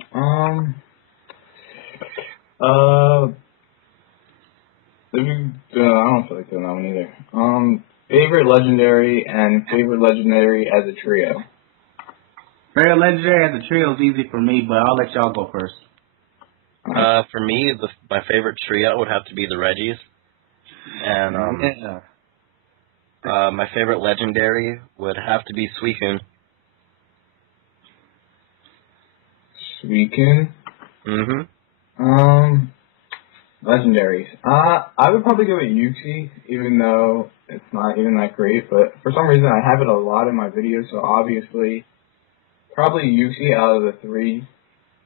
Yeah. Uh, I don't feel like doing that one either. Favorite legendary and favorite legendary as a trio. Favorite legendary as a trio is easy for me, but I'll let y'all go first. For me, my favorite trio would have to be the Reggies, and my favorite legendary would have to be Suicune. Suicune? Mm-hmm. Legendaries. I would probably go with Yuxi, even though it's not even that great, but for some reason I have it a lot in my videos, so obviously, probably Yuxi out of the three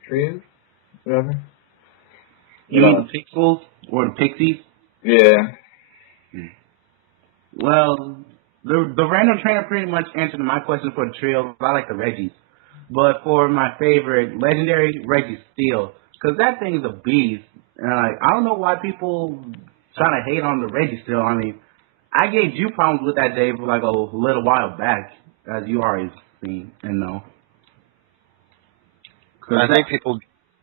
trios, whatever. You mean the Pixels or the Pixies? Yeah. Well, the random trainer pretty much answered my question for the trio. I like the Reggies. But for my favorite legendary, Reggie Steel. Because that thing is a beast. And I don't know why people trying to hate on the Reggie Steel. I mean, I gave you problems with that, Dave, like a little while back, as you already seen and know. I think people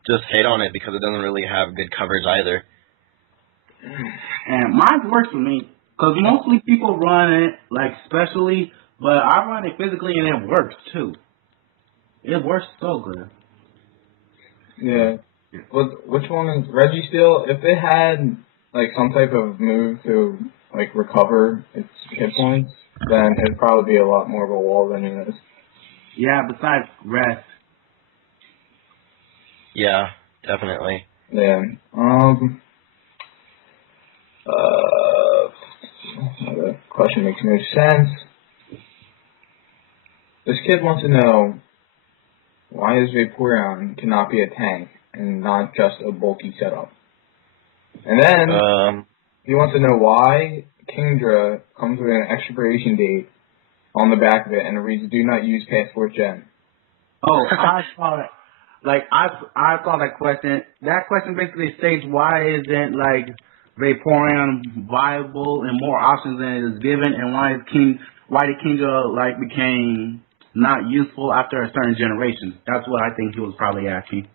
just hate on it because it doesn't really have good coverage either. And mine works for me. Because mostly people run it, like, specially, but I run it physically and it works, too. It works so good. Yeah. Which one is Reggie Steel? If it had, like, some type of move to, like, recover its hit points, then it'd probably be a lot more of a wall than it is. Yeah, besides rest. Yeah, definitely. Yeah. The question makes no sense. This kid wants to know why is Vaporeon cannot be a tank and not just a bulky setup. And then he wants to know why Kingdra comes with an expiration date on the back of it and it reads "Do not use past 4th gen." Oh, I saw that. Like I saw that question. That question basically states why isn't like Vaporeon viable and more options than it is given, and why the Kingdra like became not useful after a certain generation. That's what I think he was probably asking.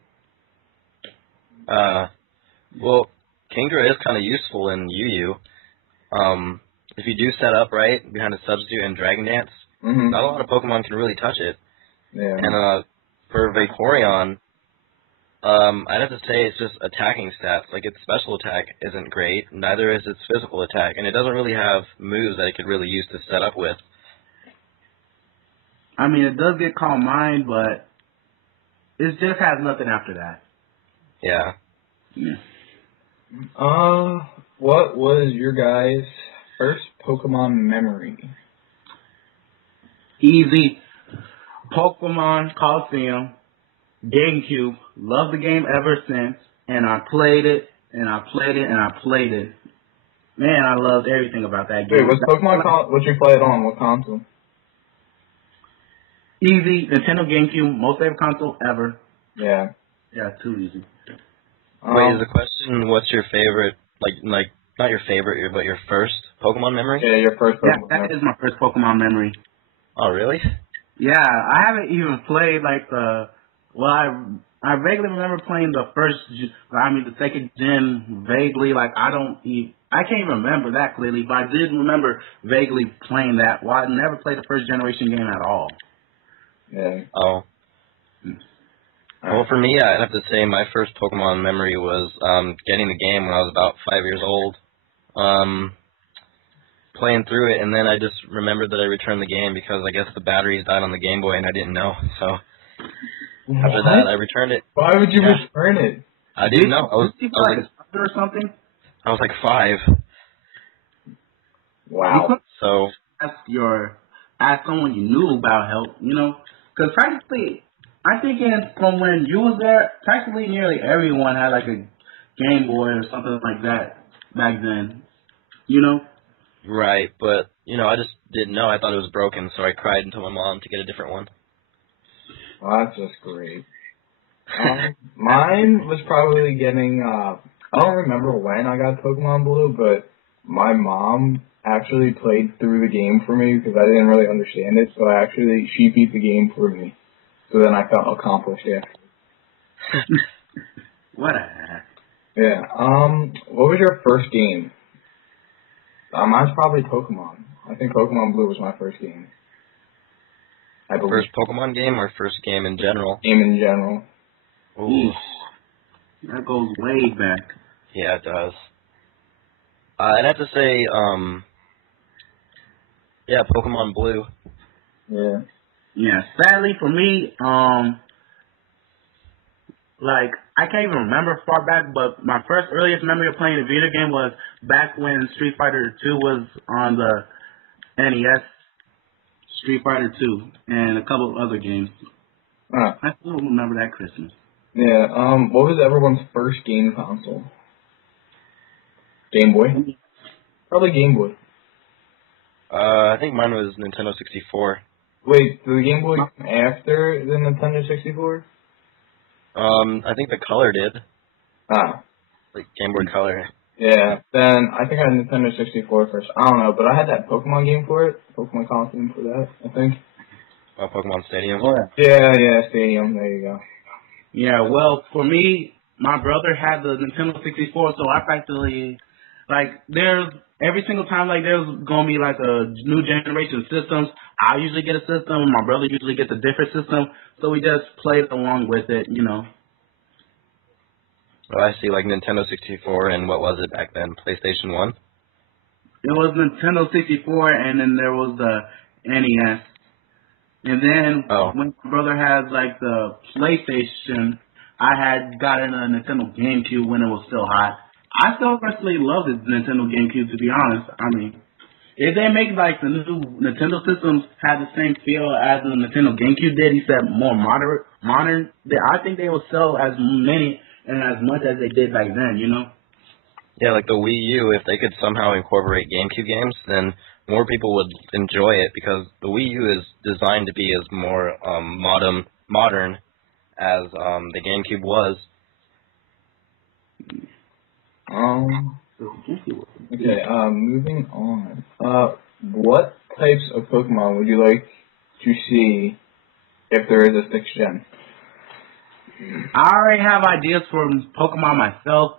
Well, Kingdra is kind of useful in UU. If you do set up right behind a substitute and Dragon Dance, not a lot of Pokemon can really touch it. Yeah. And for Vaporeon, I'd have to say it's just attacking stats. Like, its special attack isn't great, neither is its physical attack, and it doesn't really have moves that it could really use to set up with. I mean, it does get Calm Mind, but it just has nothing after that. Yeah. What was your guys' first Pokemon memory? Easy. Pokemon Coliseum, GameCube. Loved the game ever since, and I played it, and I played it, and I played it. Man, I loved everything about that game. Wait, what'd you play it on? What console? Easy. Nintendo GameCube, most favorite console ever. Yeah. Yeah, too easy. Wait, is the question what's your favorite, like not your favorite, but your first Pokemon memory? Yeah, your first Pokemon memory. That is my first Pokemon memory. Oh, really? Yeah, I haven't even played like I vaguely remember playing the second gen vaguely. Like I can't even remember that clearly, but I did remember vaguely playing that. Well, I never played the first generation game at all. Yeah. Oh. Well, for me, I'd have to say my first Pokemon memory was getting the game when I was about 5 years old. Playing through it, and then I just remembered that I returned the game because I guess the batteries died on the Game Boy and I didn't know. So after that, I returned it. Why would you return it? I didn't know. I was like or something. I was like 5. Wow. So ask someone you knew about help, because practically, I think from when you was there, practically nearly everyone had like a Game Boy or something like that back then, Right, but, I just didn't know. I thought it was broken, so I cried and told my mom to get a different one. Well, that's just great. Mine was probably getting, I don't remember when I got Pokemon Blue, but my mom actually played through the game for me because I didn't really understand it, so she beat the game for me. So then I felt accomplished after. What a hack. Yeah. What was your first game? Mine's probably Pokemon. I think Pokemon Blue was my first game. I believe. First Pokemon game or first game in general? Game in general. Ooh. That goes way back. Yeah, it does. I'd have to say, yeah, Pokemon Blue. Yeah. Yeah, sadly for me, like, I can't even remember far back, but my first earliest memory of playing a video game was back when Street Fighter 2 was on the NES. Street Fighter 2 and a couple of other games. I still remember that Christmas. Yeah, what was everyone's first game console? Game Boy? Probably Game Boy. I think mine was Nintendo 64. Wait, the Game Boy after the Nintendo 64? I think the Color did. Like Game Boy Color. Yeah, then I think I had Nintendo 64 first. I don't know, but I had that Pokemon game for it. Pokemon costume for that, I think. Oh, Pokemon Stadium? Yeah, Stadium, there you go. Yeah, well, for me, my brother had the Nintendo 64, so I practically, like, every single time, like, there's going to be, like, a new generation of systems. I usually get a system, and my brother usually gets a different system, so we just played along with it, you know. Oh, I see, like Nintendo 64 and what was it back then? PlayStation 1? It was Nintendo 64, and then there was the NES. And then when my brother had, like, the PlayStation, I had gotten a Nintendo GameCube when it was still hot. I still personally love the Nintendo GameCube, to be honest. I mean, if they make, like, the new Nintendo systems have the same feel as the Nintendo GameCube did, except more modern, I think they will sell as many and as much as they did back then, you know? Yeah, like the Wii U, if they could somehow incorporate GameCube games, then more people would enjoy it because the Wii U is designed to be as more modern as the GameCube was. Okay, moving on. What types of Pokemon would you like to see if there is a 6th gen? I already have ideas for Pokemon myself.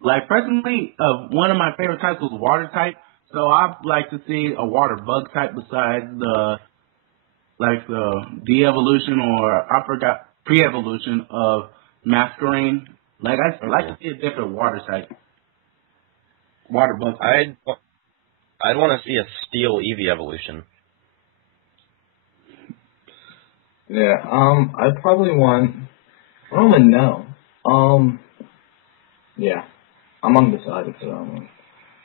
Like, personally, one of my favorite types was water type, so I'd like to see a water bug type besides the de-evolution or, I forgot, pre-evolution of Masquerain. Like, I'd like to see a different water type. Water bug type. I'd want to see a Steel Eevee evolution. Yeah, I'd probably want... I don't even know. Yeah. I'm undecided for that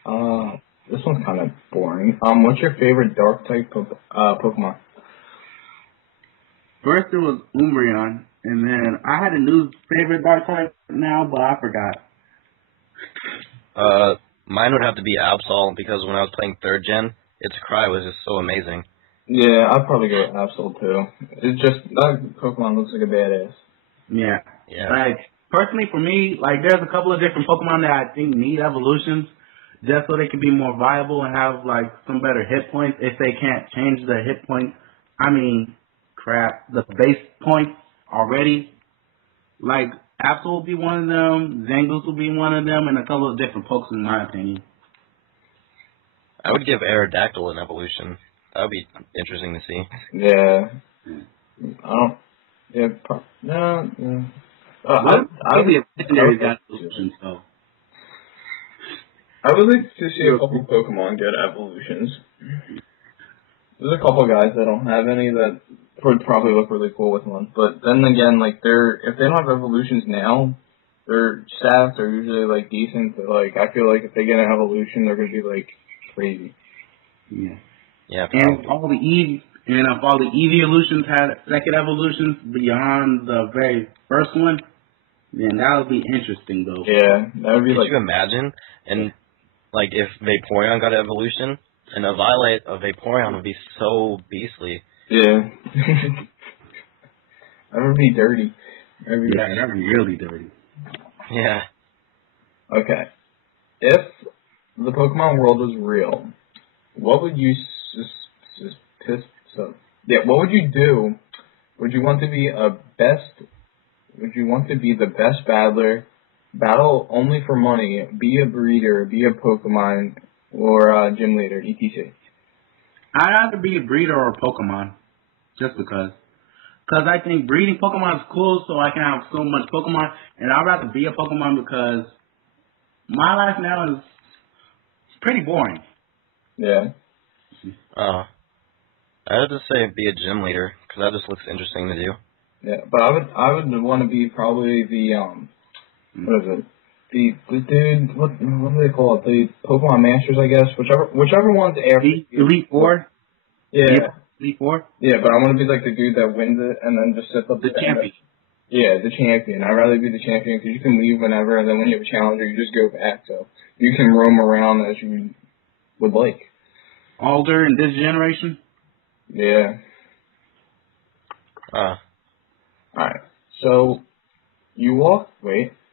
one. This one's kind of boring. What's your favorite dark type Pokemon? First it was Umbreon, and then I had a new favorite dark type now, but I forgot. Mine would have to be Absol because when I was playing 3rd gen, its cry was just so amazing. Yeah, I'd probably go with Absol too. It's just, that Pokemon looks like a badass. Yeah. Like, personally for me, like, there's a couple of different Pokemon that I think need evolutions just so they can be more viable and have, like, some better hit points if they can't change the hit points. I mean, the base points already. Like, Absol will be one of them, Zangoose will be one of them, and a couple of different Pokemon in my opinion. I would give Aerodactyl an evolution. That would be interesting to see. Yeah. I would like to see a couple Pokemon get evolutions. There's a couple guys that don't have any that would probably look really cool with one. But then again, like, if they don't have evolutions now, their stats are usually, like, decent. But, like, I feel like if they get an evolution, they're going to be, like, crazy. Yeah. Yeah. And if all the evolutions had second evolutions beyond the very first one, then that would be interesting, though. Yeah, that would be Could you imagine? And, like, if Vaporeon got an evolution, and a Violet of Vaporeon would be so beastly. Yeah. That would be dirty. That would be really dirty. Yeah. Okay. If the Pokemon world was real, what would you what would you do? Would you want to be a best Would you want to be the best battler, battle only for money, be a breeder, be a Pokemon, or a gym leader, etc.? I'd either be a breeder or a Pokemon, just because. Because I think breeding Pokemon is cool, so I can have so much Pokemon, and I'd rather be a Pokemon because my life now is pretty boring. Yeah. I would just say be a gym leader, because that just looks interesting to do. Yeah, but I would want to be probably the what is it? The dude, what do they call it? The Pokemon Masters, I guess. Whichever one's after Elite Four. Yeah. Elite Four. Yeah, but I want to be like the dude that wins it and then just sits up the champion. Yeah, the champion. I'd rather be the champion because you can leave whenever, and then when you have a challenger, you just go back. So you can roam around as you would like. Older in this generation. Yeah. Alright, so you're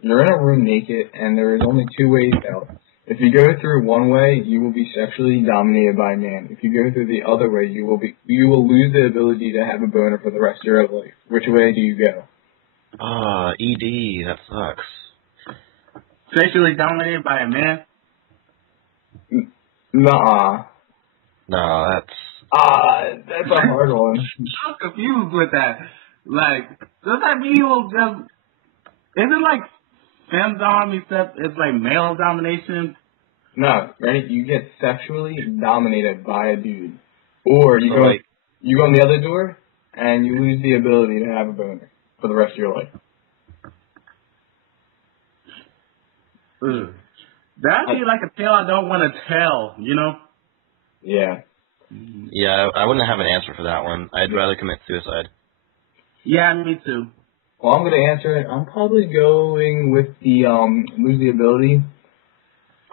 in a room naked, and there is only two ways out. If you go through one way, you will be sexually dominated by a man. If you go through the other way, you will lose the ability to have a boner for the rest of your life. Which way do you go? ED, that sucks. Sexually dominated by a man? Nuh-uh. No, that's a hard one. I'm confused with that. Like, does that mean you'll just... Is it like femdom except it's like male domination? No, ready? You get sexually dominated by a dude. Or you go in the other door, and you lose the ability to have a boner for the rest of your life. Ugh. That'd be like a tale I don't want to tell, you know? Yeah. Yeah, I wouldn't have an answer for that one. I'd rather commit suicide. Yeah, me too. Well, I'm going to answer it. I'm probably going with the, lose the ability.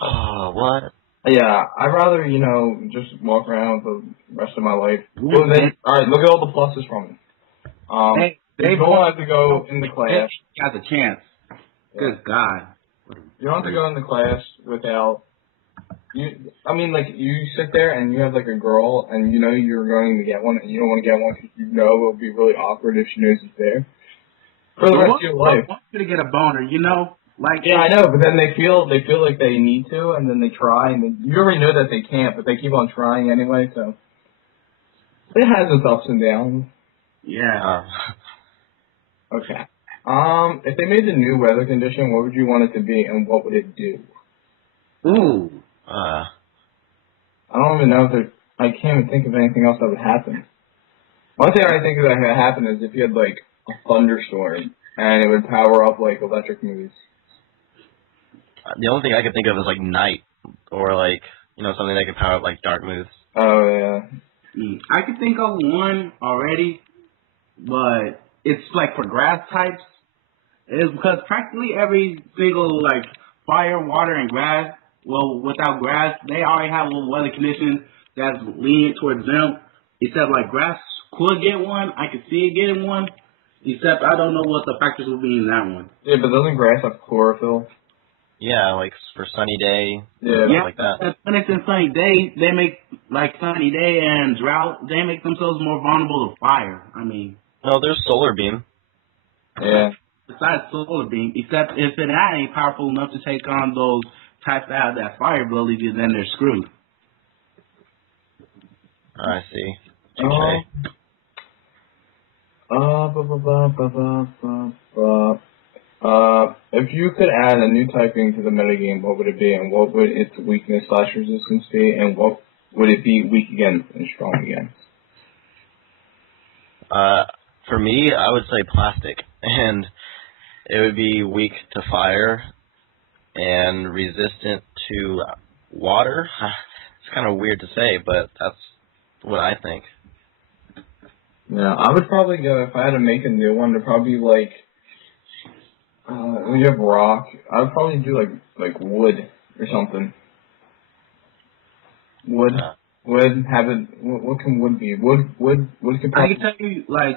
Oh, what? Yeah, I'd rather, just walk around the rest of my life. Well, alright, look at all the pluses from it. You don't have to go into class. Got the chance. Yeah. Good God. You don't have to go into class without... you sit there and you have, like, a girl, and you know you're going to get one, and you don't want to get one because you know it'll be really awkward if she knows it's there. For the rest of your life. I want you to get a boner, you know? Yeah, I know, but then they feel like they need to, and then they try, and you already know that they can't, but they keep on trying anyway, so... It has its ups and downs. Yeah. Okay. If they made the new weather condition, what would you want it to be, and what would it do? Ooh. I don't even know if I can't even think of anything else that would happen. One thing I think that could happen is if you had, like, a thunderstorm, and it would power up, like, electric moves. The only thing I could think of is, like, night, or, like, something that could power up, like, dark moves. Oh, yeah. I could think of one already, but it's, like, for grass types. It's because practically every single, like, fire, water, and grass, well, without grass, they already have a little weather condition that's lenient towards them. Except, like, grass could get one. I could see it getting one. Except I don't know what the factors will be in that one. Yeah, but doesn't grass have chlorophyll? Yeah, like for sunny day, yeah, like that. When it's in sunny day, they make, like, sunny day and drought, they make themselves more vulnerable to fire. I mean... No, there's solar beam. Yeah. Besides solar beam, except if it ain't powerful enough to take on those types that have that fire ability, then they're screwed. I see. If you could add a new typing to the metagame, what would it be, and what would its weakness/resistance be, and what would it be weak against and strong against? For me, I would say plastic, and it would be weak to fire and resistant to water. It's kind of weird to say, but that's what I think. Yeah, I would probably go, if I had to make a new one, to probably, like, when you have rock, I would probably do, like wood or something. Wood. Wood, have it, what can wood be? Wood can probably... I can tell you, like,